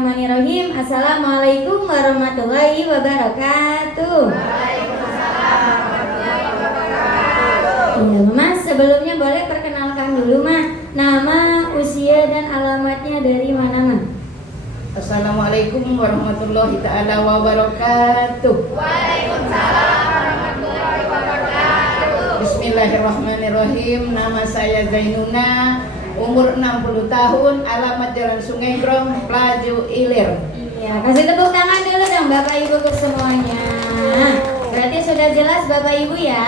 Bismillahirrahmanirrahim. Assalamualaikum warahmatullahi wabarakatuh. Waalaikumsalam warahmatullahi wabarakatuh. Ya, Mas, sebelumnya boleh perkenalkan dulu, Ma. Nama, usia, dan alamatnya dari mana, Ma? Assalamualaikum warahmatullahi ta'ala wabarakatuh. Waalaikumsalam warahmatullahi wabarakatuh. Bismillahirrahmanirrahim. Nama saya Zainuna, umur 60 tahun, alamat Jalan Sungai Grong, Pelaju Ilir. Iya, kasih tepuk tangan dulu dong Bapak Ibu untuk semuanya. Berarti sudah jelas Bapak Ibu ya.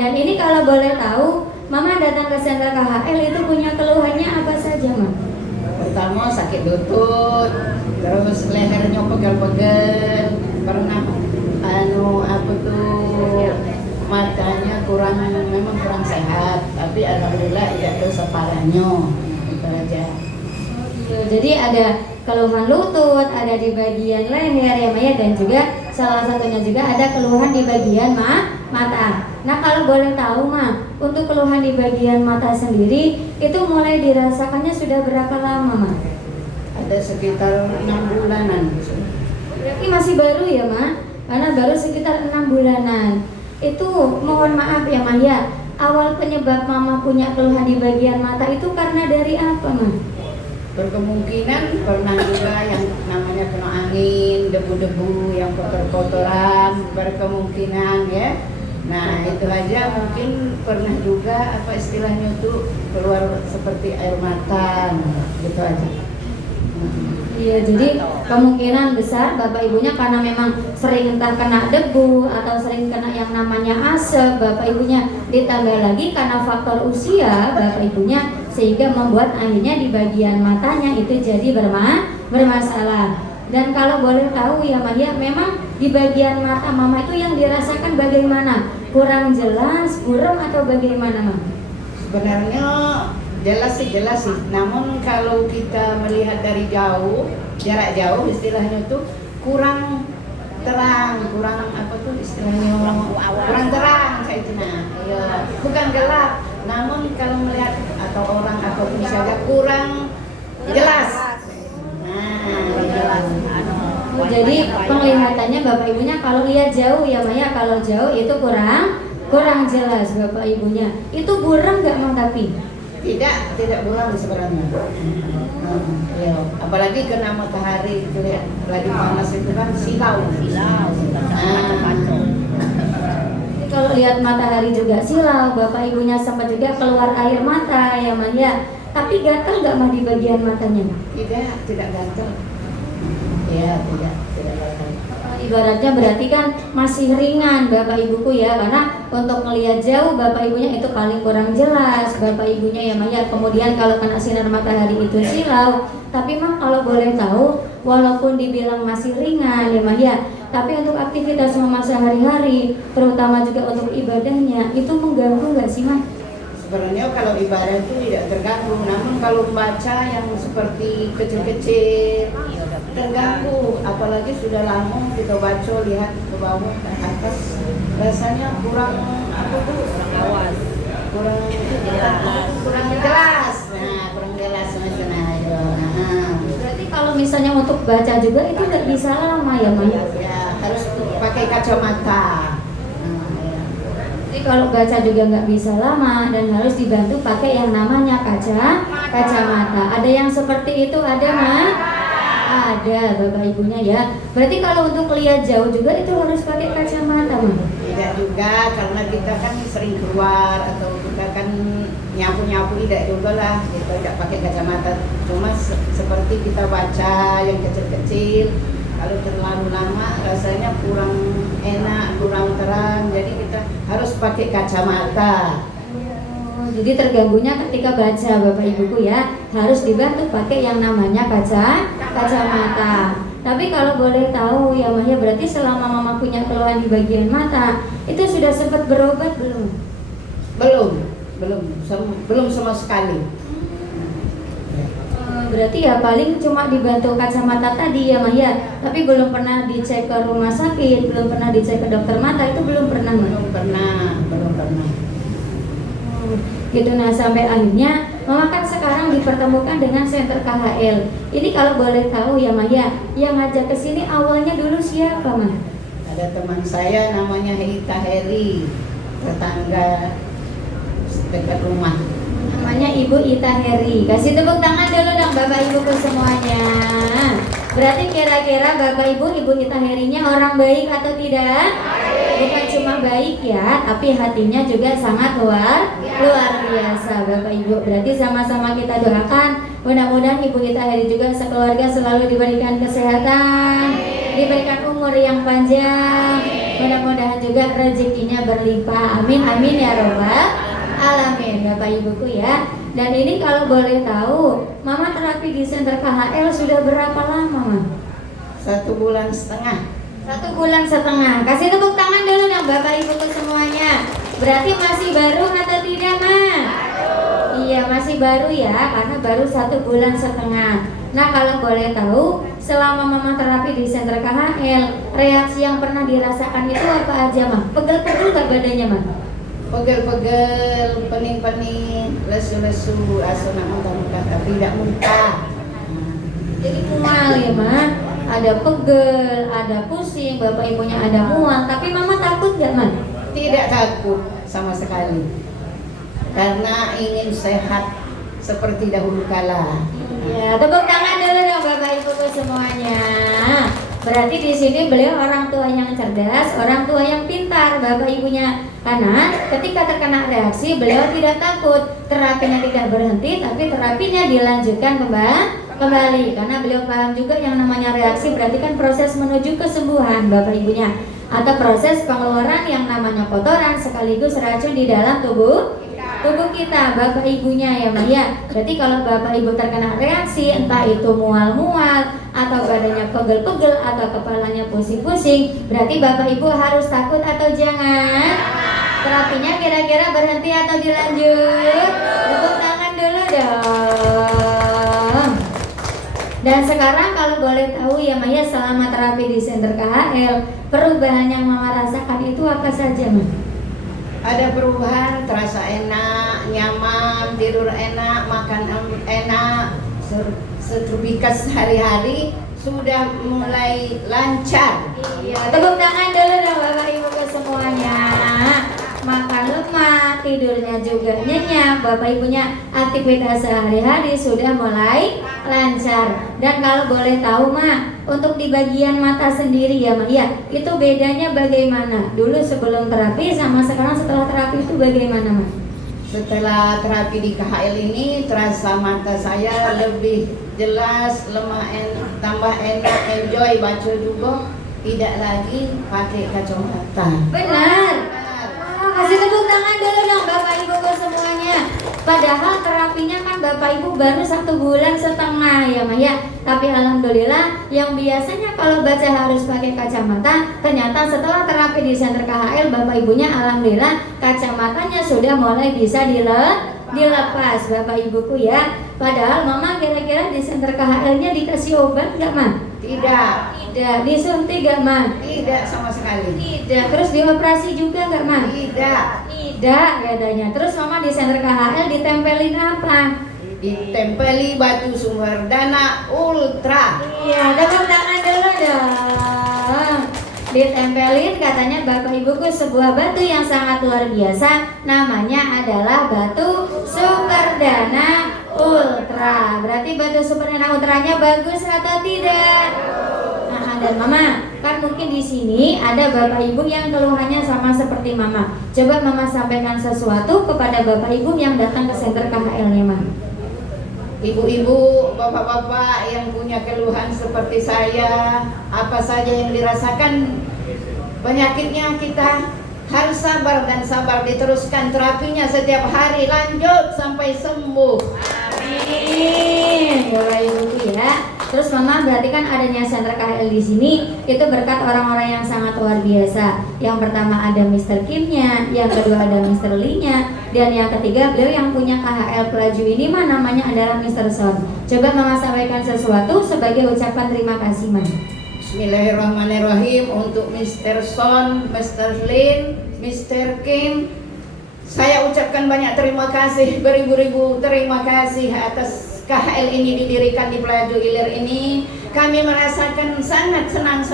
Dan ini kalau boleh tahu, Mama datang ke Sentra KHL itu punya keluhannya apa saja, Ma? Pertama sakit lutut, terus lehernya pegel-pegel, pernah matanya memang kurang sehat, tapi alhamdulillah ya itu separahnya, itu aja. Jadi ada keluhan lutut, ada di bagian leher ya Maya, dan juga salah satunya juga ada keluhan di bagian mata. Nah kalau boleh tahu Ma, untuk keluhan di bagian mata sendiri itu mulai dirasakannya sudah berapa lama Ma? Ada sekitar 6 bulanan. Berarti masih baru ya Ma? Karena baru sekitar 6 bulanan. Itu mohon maaf ya Maya, awal penyebab Mama punya keluhan di bagian mata itu karena dari apa Ma? Berkemungkinan pernah juga yang namanya kena angin, debu-debu yang kotor-kotoran, berkemungkinan ya. Nah itu aja, mungkin pernah juga apa istilahnya tuh keluar seperti air mata, gitu aja. Iya, jadi kemungkinan besar Bapak Ibunya karena memang sering entah kena debu atau sering kena yang namanya asap Bapak Ibunya, ditambah lagi karena faktor usia Bapak Ibunya, sehingga membuat akhirnya di bagian matanya itu jadi bermasalah. Dan kalau boleh tahu ya Maya, memang di bagian mata Mama itu yang dirasakan bagaimana? Kurang jelas, buram atau bagaimana Ma? Sebenarnya jelas sih, namun kalau kita melihat dari jauh, jarak jauh istilahnya tuh kurang terang, kurang apa tuh istilahnya, kurang terang kayak itu. Nah ya, bukan gelap, namun kalau melihat atau orang ataupun misalnya kurang jelas. Nah jelas. Jadi penglihatannya Bapak Ibunya kalau lihat jauh ya Maya, kalau jauh itu kurang jelas Bapak Ibunya. Itu buram nggak Ma tapi? Tidak buram sebenarnya. Ya, apalagi kena matahari itu ya, lagi panas itu kan silau. Jadi kalau lihat matahari juga silau, Bapak Ibunya sempat juga keluar air mata ya Maya. Tapi gatal nggak Ma di bagian matanya? Tidak gatal. Ya, tidak gatal. Ibaratnya berarti kan masih ringan Bapak Ibuku ya, karena untuk melihat jauh Bapak Ibunya itu paling kurang jelas Bapak Ibunya ya Maya. Kemudian kalau kena sinar matahari itu silau. Tapi Mah kalau boleh tahu, walaupun dibilang masih ringan ya Maya, tapi untuk aktivitas Mama sehari-hari, terutama juga untuk ibadahnya, itu mengganggu nggak sih Mah? Sebenarnya kalau ibadah itu tidak terganggu, namun kalau baca yang seperti kecil-kecil terganggu, apalagi sudah lama kita baca, lihat ke bawah dan atas, rasanya kurang apa tuh, kurang jelas. Nah kurang jelas macam itu. Berarti kalau misalnya untuk baca juga itu nggak bisa lama ya Ma? Ya harus pakai kacamata. Jadi kalau baca juga nggak bisa lama dan harus dibantu pakai yang namanya kacamata. Ada yang seperti itu ada Ma? Ada Bapak Ibunya ya. Berarti kalau untuk lihat jauh juga itu harus pakai kacamata Ma? Tidak juga, karena kita kan sering keluar atau kita kan nyapu-nyapu, tidak juga lah kita tidak pakai kacamata. Cuma seperti kita baca yang kecil-kecil, kalau terlalu lama rasanya kurang enak, kurang terang, jadi kita harus pakai kacamata. Jadi terganggunya ketika baca Bapak Ibuku ya, harus dibantu pakai yang namanya kacamata. Tapi kalau boleh tahu ya Maya, berarti selama Mama punya keluhan di bagian mata, itu sudah sempat berobat belum? Belum sama sekali. Berarti ya paling cuma dibantu kacamata tadi ya Maya, tapi belum pernah dicek ke rumah sakit, belum pernah dicek ke dokter mata, itu belum pernah Ma? Belum pernah. Gitu. Nah sampai akhirnya Mama kan sekarang dipertemukan dengan Center KHL. Ini kalau boleh tahu ya Maya, yang ngajak ke sini awalnya dulu siapa Ma? Ada teman saya namanya Hita Heri, tetangga dekat rumah. Namanya Ibu Ita Heri. Kasih tepuk tangan dulu dong Bapak Ibu semuanya. Berarti kira-kira Bapak Ibu, Ibu Ita Herinya orang baik atau tidak? Bukan cuma baik ya, tapi hatinya juga sangat luar biasa Bapak Ibu. Berarti sama-sama kita doakan mudah-mudahan Ibu Ita Heri juga sekeluarga selalu diberikan kesehatan, diberikan umur yang panjang, mudah-mudahan juga rezekinya berlimpah. Amin amin ya robbal alamin Bapak Ibuku ya. Dan ini kalau boleh tahu, Mama terapi di Center KHL sudah berapa lama Mama? 1 bulan setengah. 1 bulan setengah. Kasih tepuk tangan dulu dong Bapak Ibuku semuanya. Berarti masih baru atau tidak Ma? Iya masih baru ya, karena baru 1 bulan setengah. Nah kalau boleh tahu, selama Mama terapi di Center KHL, reaksi yang pernah dirasakan itu apa aja Ma? Pegel-pegel gak badannya Ma? Pegel-pegel, pening-pening, lesu-lesu, asa nak muntah-muntah tapi tidak muntah. Jadi mual ya Ma? Ada pegel, ada pusing, Bapak Ibunya ada mual. Tapi Mama takut gak Ma? Tidak takut sama sekali, karena ingin sehat seperti dahulu kala. Ya, tepuk tangan dulu dong Bapak Ibuku semuanya. Berarti di sini beliau orang tua yang cerdas, orang tua yang pintar, Bapak Ibunya. Karena ketika terkena reaksi, beliau tidak takut. Terapinya tidak berhenti, tapi terapinya dilanjutkan kembali. Karena beliau paham juga yang namanya reaksi berarti kan proses menuju kesembuhan Bapak Ibunya, atau proses pengeluaran yang namanya kotoran sekaligus racun di dalam tubuh kita Bapak Ibunya ya Maya. Berarti kalau Bapak Ibu terkena reaksi, entah itu mual-mual atau badannya pegel-pegel atau kepalanya pusing-pusing, berarti Bapak Ibu harus takut atau jangan? Terapinya kira-kira berhenti atau dilanjut? Tepuk tangan dulu dong. Dan sekarang kalau boleh tahu ya Maya, selama terapi di Center KHL, perubahan yang Mama rasakan itu apa saja Ma? Ada perubahan, terasa enak, nyaman, tidur enak, makan enak, sertifikat sehari-hari sudah mulai lancar. Iya, tepuk tangan dulu dong Bapak Ibu semuanya. Makan lemak, tidurnya juga nyenyak, Bapak Ibunya aktivitas sehari-hari sudah mulai lancar. Dan kalau boleh tahu Ma, untuk di bagian mata sendiri ya Ma, ya itu bedanya bagaimana? Dulu sebelum terapi sama sekarang setelah terapi itu bagaimana Ma? Setelah terapi di KHL ini, terasa mata saya lebih jelas, tambah enak, enjoy baca juga, tidak lagi pakai kacamata. Benar. Kasih tepuk tangan dulu dong Bapak Ibu semuanya. Padahal terapinya kan Bapak Ibu baru 1 bulan setengah ya Maya. Tapi alhamdulillah yang biasanya kalau baca harus pakai kacamata, ternyata setelah terapi di Center KHL Bapak Ibunya alhamdulillah kacamatanya sudah mulai bisa dilepas Bapak Ibuku ya. Padahal Mama kira-kira di Center KHL-nya dikasih obat nggak Ma? Tidak. Disuntik nggak Ma? Tidak sama sekali. Tidak. Terus dioperasi juga nggak Ma? Tidak. Tidak katanya. Terus Mama di Center KHL ditempelin apa? Ditempeli batu sumber dana ultra. Iya, tepuk tangan dulu dong. Ditempelin katanya Bapak Ibuku sebuah batu yang sangat luar biasa. Namanya adalah batu sumber dana ultra. Berarti batu sumber dana ultranya bagus atau tidak? Nah, dan Mama, kan mungkin di sini ada Bapak Ibu yang keluhannya sama seperti Mama. Coba Mama sampaikan sesuatu kepada Bapak Ibu yang datang ke Center KHL-nya Mama. Ibu-ibu, bapak-bapak yang punya keluhan seperti saya, apa saja yang dirasakan penyakitnya, kita harus sabar dan sabar, diteruskan terapinya setiap hari, lanjut sampai sembuh. Amin. Bapak Ibu ya. Terus Mama berarti kan adanya Center KHL di sini itu berkat orang-orang yang sangat luar biasa. Yang pertama ada Mr. Kim-nya, yang kedua ada Mr. Lee-nya, dan yang ketiga beliau yang punya KHL Pelaju ini mah namanya adalah Mr. Son. Coba Mama sampaikan sesuatu sebagai ucapan terima kasih Ma. Bismillahirrahmanirrahim untuk Mr. Son, Mr. Lin, Mr. Kim. Saya ucapkan banyak terima kasih, beribu-ribu terima kasih atas KHL ini didirikan di Pelaju Ilir ini. Kami merasakan sangat senang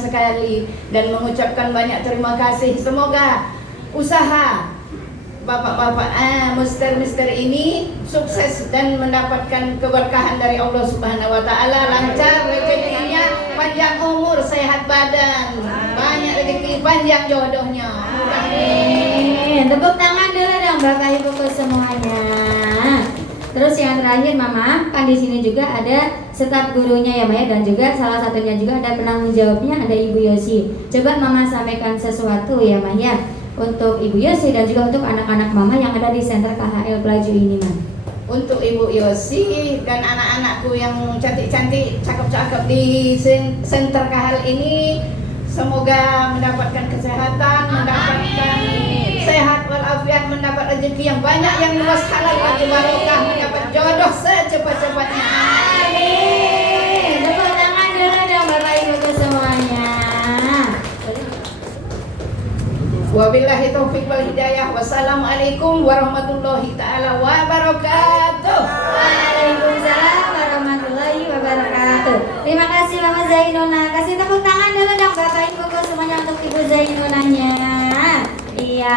sekali dan mengucapkan banyak terima kasih. Semoga usaha bapak-bapak, mister ini sukses dan mendapatkan keberkahan dari Allah Subhanahu wa taala, lancar rezekinya, panjang umur, sehat badan, banyak rezeki, panjang jodohnya. Amin. Tepuk tangan dulu dong Bapak Ibuku semuanya. Terus yang terakhir Mama, kan di sini juga ada staf gurunya ya Maya, dan juga salah satunya juga ada penanggung jawabnya, ada Ibu Yosi. Coba Mama sampaikan sesuatu ya Maya untuk Ibu Yosi dan juga untuk anak-anak Mama yang ada di Center KHL Pelaju ini, Ma. Untuk Ibu Yosi dan anak-anakku yang cantik-cantik, cakep-cakep di Center KHL ini, semoga mendapatkan kesehatan, mendapatkan sehat walafiat, mendapat rezeki yang banyak, yang luas, halal bagi barokah, mendapat jodoh secepat-cepatnya. Amin. Tepuk tangan dulu dong Bapak Ibu semuanya. Wabillahi taufiq wal hidayah. Wassalamualaikum warahmatullahi taala wabarakatuh. Waalaikumsalam warahmatullahi wabarakatuh. Terima kasih Mama Zainuna. Kasih tepuk tangan dulu dong Bapak Ibu semuanya untuk Ibu Zainunanya. Iya,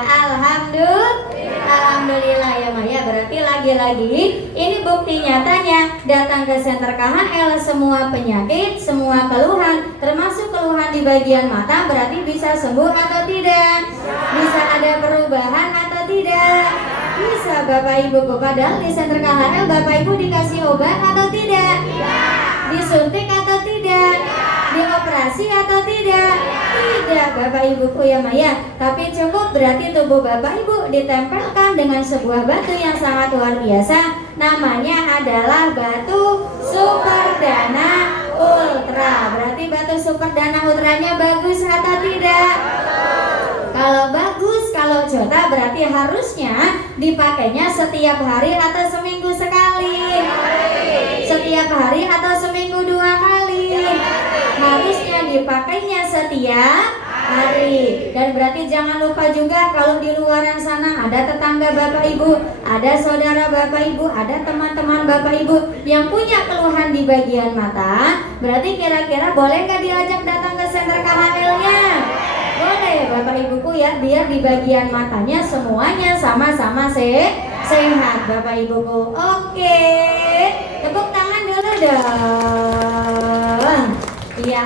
alhamdulillah ya Maya. Berarti lagi-lagi ini bukti nyatanya datang ke Center KHL, semua penyakit, semua keluhan, termasuk keluhan di bagian mata, berarti bisa sembuh atau tidak? Bisa ada perubahan atau tidak? Bisa Bapak Ibu. Padahal di Center KHL Bapak Ibu dikasih obat atau tidak? Disuntik atau tidak? Dioperasi atau tidak? Tidak Bapak Ibuku ya Maya. Tapi cukup berarti tubuh Bapak Ibu ditempelkan dengan sebuah batu yang sangat luar biasa. Namanya adalah batu Super Dana Ultra. Berarti batu Super Dana Ultranya bagus atau tidak? Kalau bagus, kalau jota, berarti harusnya dipakainya setiap hari atau seminggu sekali? Setiap hari atau seminggu 2 kali? Harusnya dipakainya setiap hari. Dan berarti jangan lupa juga kalau di luaran sana ada tetangga Bapak Ibu, ada saudara Bapak Ibu, ada teman-teman Bapak Ibu yang punya keluhan di bagian mata. Berarti kira-kira boleh nggak diajak datang ke Center KHL-nya? Boleh Bapak Ibuku ya, biar di bagian matanya semuanya sama-sama sehat Bapak Ibuku. Oke, tepuk tangan dulu dong. Iya.